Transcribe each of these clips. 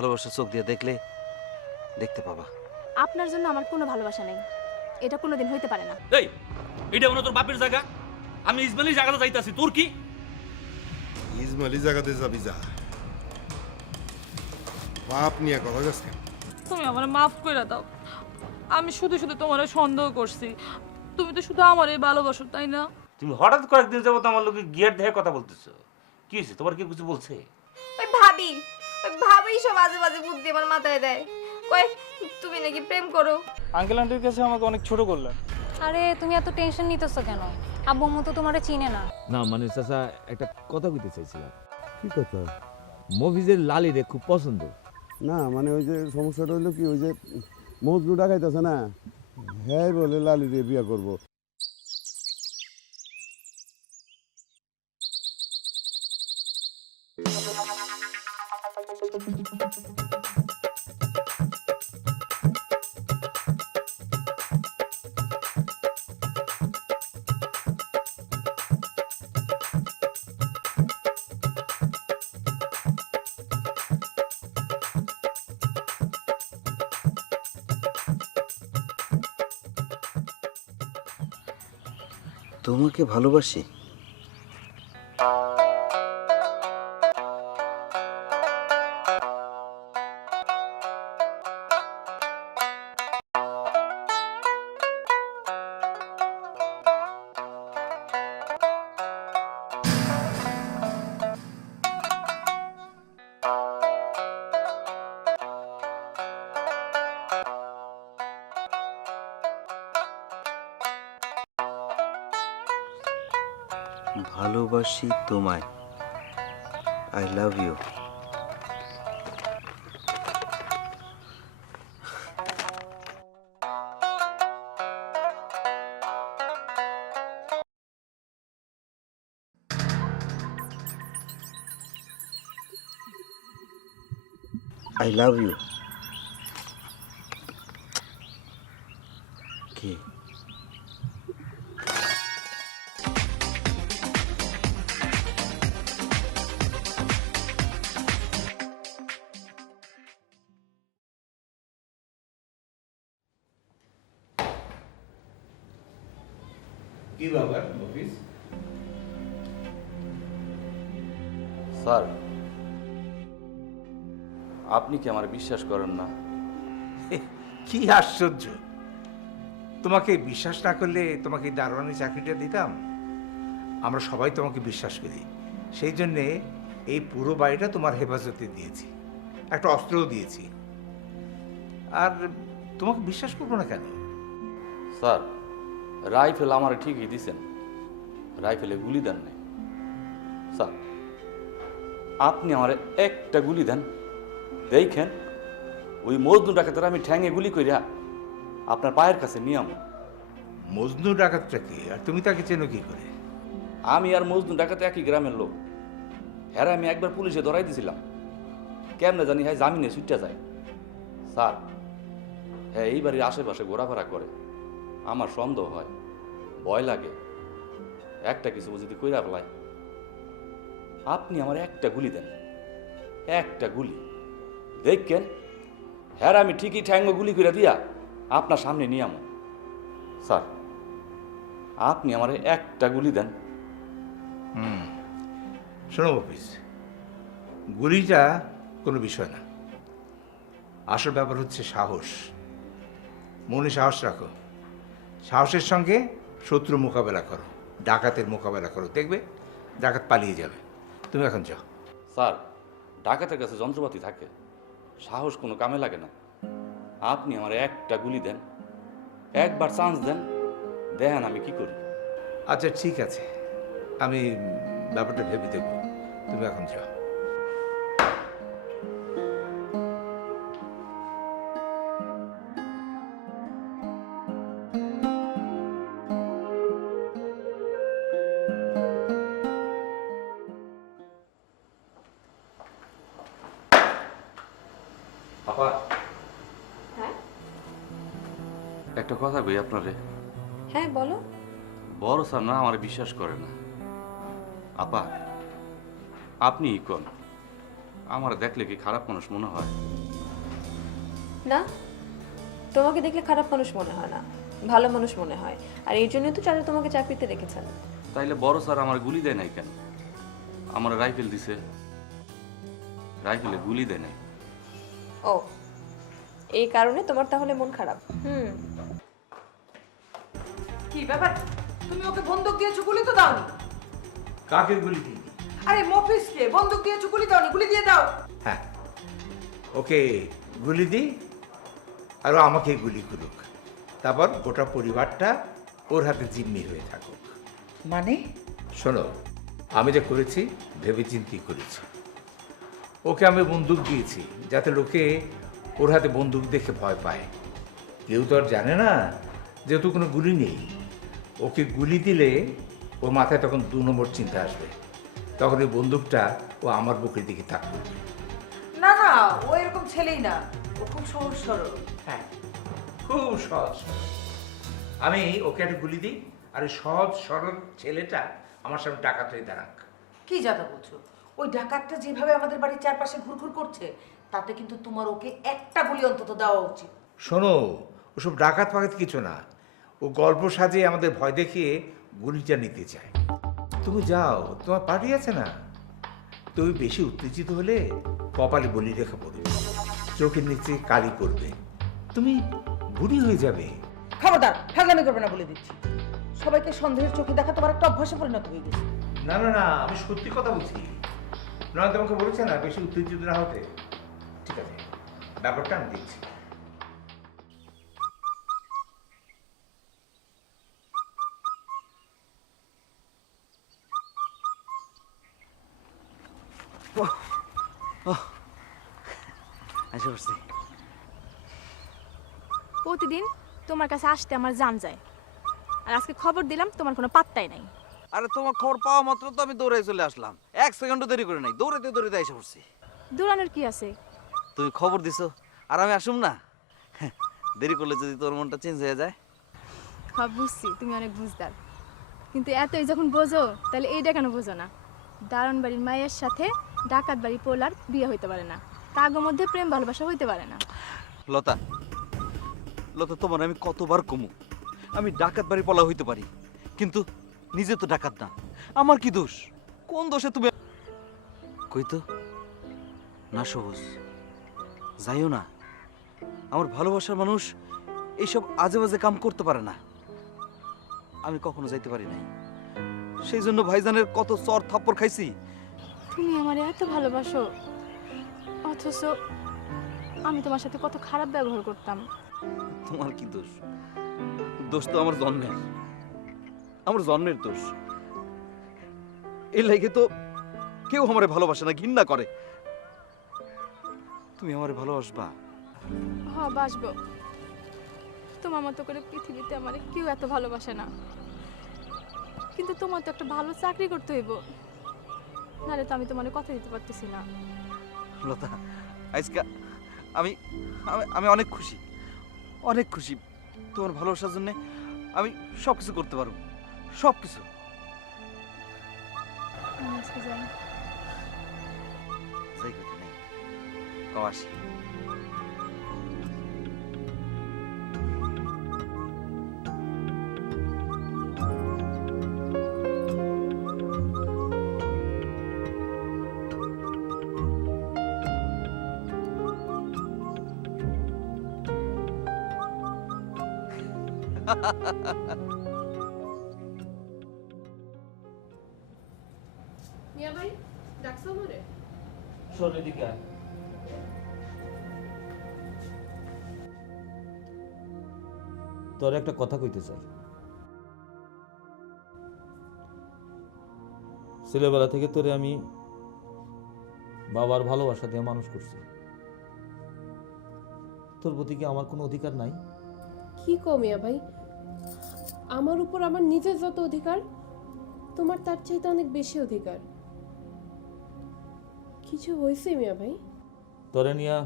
ভালোবাসা চোখ দিয়ে দেখলে দেখতে পাবা। আপনার জন্য আমার কোনো ভালোবাসা নেই, এটা কোনোদিন হইতে পারে না। এই এটা মনে তোর বাপের জায়গা, আমি ইসমাইলি জায়গাটা যাইতাছি, তোর কি? ইসমাইলি জায়গাতে যাবি যা, বাপ নিয়ে কথা গাছ কেন? তুমি আমার মাফ করে দাও, আমি শুধু শুধু তোমার সন্দেহ করছি। তুমি তো শুধু আমারই ভালোবাসো, তাই না? তুমি হঠাৎ কয়েকদিন যাবত আমার লোকে গিয়ার দেখে কথা বলতেছো, কি হয়েছে? তোমার কি কিছু বলছে? ওই ভাবি সব আজে বাজে বুদ্ধি আমার মাথায় দেয়, কই তুমি নাকি প্রেম করো। আঙ্কেল আন্টির কাছে আমাকে অনেক ছোট করলেন। আরে তুমি এত টেনশন নিতেছো কেন? আব্বু আম্মু তো তোমারে চিনে না। না মানে চাচা একটা কথা কইতে চাইছিলাম। কি কথা? মফিজের লালিরে খুব পছন্দ। না মানে ওই যে সমস্যাটা হইলো কি, ওই যে মজনু ডাকাইতেছে না, হ্যাঁ বলে লালিরে বিয়ে করব। তোমাকে ভালোবাসি। ভালোবাসি তোমায়, I love you. I love you. কি কি ব্যাপার অফিস? স্যার আপনি কি আমার বিশ্বাস করেন না? কি আশ্চর্য, তোমাকে বিশ্বাস না করলে তোমাকে দারোয়ানি চাকরিটা দিতাম? আমরা সবাই তোমাকে বিশ্বাস করি, সেই জন্যে এই পুরো বাড়িটা তোমার হেফাজতে দিয়েছি, একটা অস্ত্রও দিয়েছি। আর তোমাকে বিশ্বাস করবো না কেন? স্যার রাইফেল আমার ঠিকই দিছেন, রাইফেলে গুলি দেন নাই। স্যার আপনি আমার একটা গুলি দেন, দেখেন ওই মজনু ডাকাতের আমি ঠ্যাঙে গুলি কইরা আপনার পায়ের কাছে নিয়ে আমো। মজনু ডাকাতটা কি, আর তুমি তাকে চেনো কি করে? আমি আর মজনু ডাকাতে একই গ্রামের লোক, হ্যাঁ আমি একবার পুলিশে ধরাই দিয়েছিলাম, কেমনে জানি হ্যাঁ জামিনে ছুটতে যায়। স্যার হ্যাঁ এই বাড়ির আশেপাশে ঘোরাফেরা করে, আমার সন্দেহ হয়, ভয় লাগে, একটা কিছু যদি কইরা ফেলায় আপনি আমার একটা গুলি দেন, একটা গুলি দেখেন, হ্যাঁ আমি ঠিকই ঠ্যাঙ্গ গুলি করে দিয়া আপনার সামনে নিয়ে আমো। স্যার, আপনি আমার একটা গুলি দেন। শোনো অফিস, গুলিটা কোনো বিষয় না, আসল ব্যাপার হচ্ছে সাহস। মনে সাহস রাখো, সাহসের সঙ্গে শত্রু মোকাবেলা করো, ডাকাতের মোকাবেলা করো, দেখবে ডাকাত পালিয়ে যাবে। তুমি এখন যাও। স্যার, ডাকাতের কাছে যন্ত্রপাতি থাকে, সাহস কোনো কামে লাগে না। আপনি আমার একটা গুলি দেন, একবার চান্স দেন, দেখেন আমি কি করি। আচ্ছা ঠিক আছে, আমি ব্যাপারটা ভেবে দেব, তুমি এখন যাও। আপা, হ্যাঁ একটা কথা কই আপনারে। হ্যাঁ বলো। বড় স্যার না আমার বিশ্বাস করে না। আপা, আপনি কোন আমার দেখলে কি খারাপ মানুষ মনে হয়? না, তোমাকে দেখলে খারাপ মানুষ মনে হয় না, ভালো মানুষ মনে হয়। আর এই জন্যই তো চাচা তোমাকে চাকরিতে রেখেছেন। তাইলে বড় স্যার আমার গুলি দেয় নাই কেন? আমার রাইফেল দিছে, রাইফেলে গুলি দেয় নাই। ও, এই কারণে তোমার তাহলে মন খারাপ। কি ব্যাপার, তুমি ওকে বন্দুক দিয়েছো, গুলি তো দাওনি? কাকে গুলি দিই? আরে মফিজকে বন্দুক দিয়েছো, গুলি দাওনি, গুলি দিয়ে দাও। হ্যাঁ, ওকে গুলি দিই, আরও আমাকে গুলি করুক, তারপর গোটা পরিবারটা ওর হাতে জিম্মি হয়ে থাকুক। মানে? শোনো, আমি যা করেছি ভেবে চিন্তেই করেছি। ওকে আমি বন্দুক দিয়েছি যাতে লোকে ওর হাতে বন্দুক দেখে ভয় পায়। কেউ তো আর জানে না যেহেতু কোনো গুলি নেই। ওকে গুলি দিলে ওর মাথায় তখন 2 নম্বর চিন্তা আসবে, তখন ওই বন্দুকটা ও আমার বুকের দিকে তাক করবে। না না, ও এরকম ছেলেই না, ও খুব সহজ সরল। হ্যাঁ, খুব সহজ সরল। আমি ওকে একটা গুলি দিই, আর এই সহজ সরল ছেলেটা আমার সামনে ডাকাত হয়ে দাঁড়াক। কি যাতা বলছো? ওই ডাকাতটা যেভাবে আমাদের বাড়ির চারপাশে ঘুরঘুর করছে, তাতে কিন্তু তোমার ওকে একটা গুলি অন্তত দেওয়া উচিত। শোনো, ওসব ডাকাত ফাকাত কিছু না, ও গল্প সাজিয়ে আমাদের ভয় দেখিয়ে গুলিটা নিতে চায়। তুমি যাও, তোমার পার্টি আছে না? তুমি বেশি উত্তেজিত হলে কপালে বলি রেখা পড়বে, চোখের নিচে কালি পড়বে, তুমি বুড়ি হয়ে যাবে। খবরদার, ফাজলামি করবে না বলে দিচ্ছি। সবাইকে সন্দেহের চোখে দেখা তোমার একটা অভ্যাসে পরিণত হয়ে গেছে। না না না, আমি সত্যি কথা বলছি। নয় তোমাকে বলেছে না বেশি উত্তেজিত না হতে। ঠিক আছে, ব্যাপারটা আমি দেখছি। আসে পড়ছি। প্রতিদিন তোমার কাছে আসতে আমার জান যায়, আর আজকে খবর দিলাম তোমার কোনো পাত্তাই নাই। আরে তোমার খবর পাওয়া মাত্র তো আমি দৌড়ে চলে আসলাম, 1 সেকেন্ডও দেরি করে নাই, দৌড়াতে দৌড়াতে এসে পড়ছি। দৌড়ানোর কি আছে? তুমি খবর দিছো আর আমি আসুম না? দেরি করলে যদি তোর মনটা চেঞ্জ হয়ে যায়। হ্যাঁ বুঝছি, তুমি অনেক বুঝদার, কিন্তু এতই যখন বোঝো তাহলে এইটা কেন বোঝো না? দারোয়ান বাড়ির মায়ের সাথে ডাকাত বাড়ি পোলার বিয়ে হইতে পারে না, তাগো মধ্যে প্রেম ভালোবাসা হইতে পারে না। লতা, লতা তোমার আমি কতবার কমু, আমি ডাকাত বাড়ি পলা হইতে পারি, কিন্তু নিজে তো ডাকাত না। আমার কি দোষ? কোন দোষে তুমি? কই তো না সবুজ, যাইও না। আমার ভালোবাসার মানুষ এইসব আজে বাজে কাম করতে পারে না। আমি কখনো যাইতে পারি নাই, সেই জন্য ভাইজানের কত চর থাপ্পড় খাইছি। তুমি আমার এত ভালোবাসো, অথচ আমি তোমার সাথে কত খারাপ ব্যবহার করতাম। তোমার কি দোষ? দোষ তো আমার জন্মের, আমার জন্মের দোষ। এই লাগে তো কেউ আমারে ভালোবাসে না, ঘৃণা করে। তুমি আমারে ভালোবাসবা? হ্যাঁ বাসবো। তোমার মতো করে পৃথিবীতে আমার কেউ এত ভালোবাসে না, কিন্তু তোমার তো একটা ভালো চাকরি করতে হইব, নাহলে তো আমি তোমার কথা দিতে পারতেছি না। লতা, আজকে আমি আমি অনেক খুশি, অনেক খুশি। তোমার ভালোবাসার জন্য আমি সবকিছু করতে পারবো, সবকিছু। আমি আজকে যাই। যাই কথা নেই কওয়াসি মিয়া ভাই ডাকছো আমারে? শোন এদিকে আয়। তোর একটা কথা কইতে চাই। ছেলেবেলা থেকে তোরে আমি বাবার ভালোবাসা দিয়ে মানুষ করছি। তোর প্রতি কি আমার কোনো অধিকার নাই? কি কও মিয়া ভাই, আমার উপর আমার নিজের যত অধিকার তোমার তার চাইতে অনেক বেশি অধিকার। কিছু হয়েছে মিয়া ভাই? তোরে নিয়া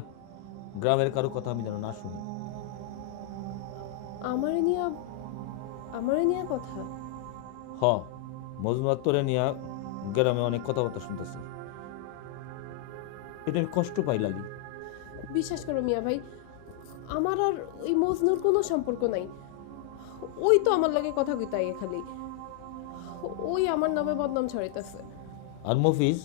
গ্রামের কারো কথা আমি যেন না শুনি। আমারে নিয়ে কথা? হ, মজনুয়ার তোরে নিয়া গ্রামে অনেক কথাবার্তা শুনতেছি। এটা আমি কষ্ট পাই লালি। বিশ্বাস করো মিয়া ভাই, আমার আর ওই মজনুর কোনো সম্পর্ক নাই। ওই তো আমার লাগে কথা কইতাই খালি, ওই আমার নামে বদনাম ছড়াইতেছে। আর মফিজ?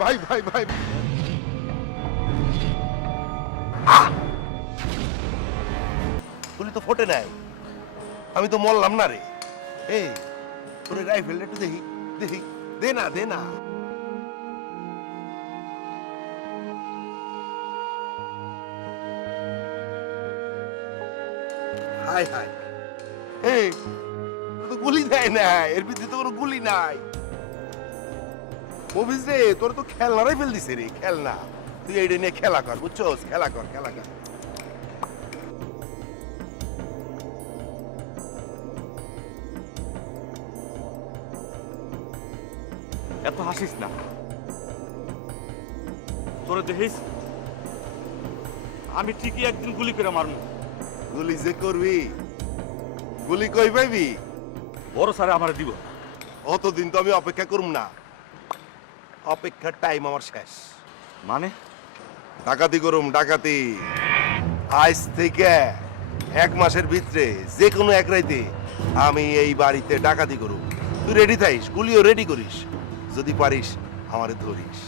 ভাই ভাই ভাই গুলি তো ফোটে নাই, আমি তো মরলাম না রে। এই তোর রাইফেলটা একটু দেখি দেখি, দে না দে না। হাই হাই, এই তো গুলি দেয় না, এর ভিতরে তো কোনো গুলি নাই। মফিজ রে, তোর তো খেলনা রাইফেল দিছে রে, খেলনা। তুই এইটা নিয়ে খেলা কর, বুঝছস? খেলা কর খেলা কর। এত হাসিস না, তোরে দেখিস আমি ঠিকই একদিন গুলি করে মারমু। গুলি যে করবি, গুলি কই পাইবি? বড় স্যারে আমারে দিব। অতদিন তো আমি অপেক্ষা করুম না, অপেক্ষার টাইম আমার শেষ। মানে? ডাকাতি করুম, ডাকাতি। আজ থেকে 1 মাসের ভিতরে যে কোনো এক রাইতে আমি এই বাড়িতে ডাকাতি করুম। তুই রেডি থাইস, গুলিও রেডি করিস, যদি পারিস আমারে ধরিস।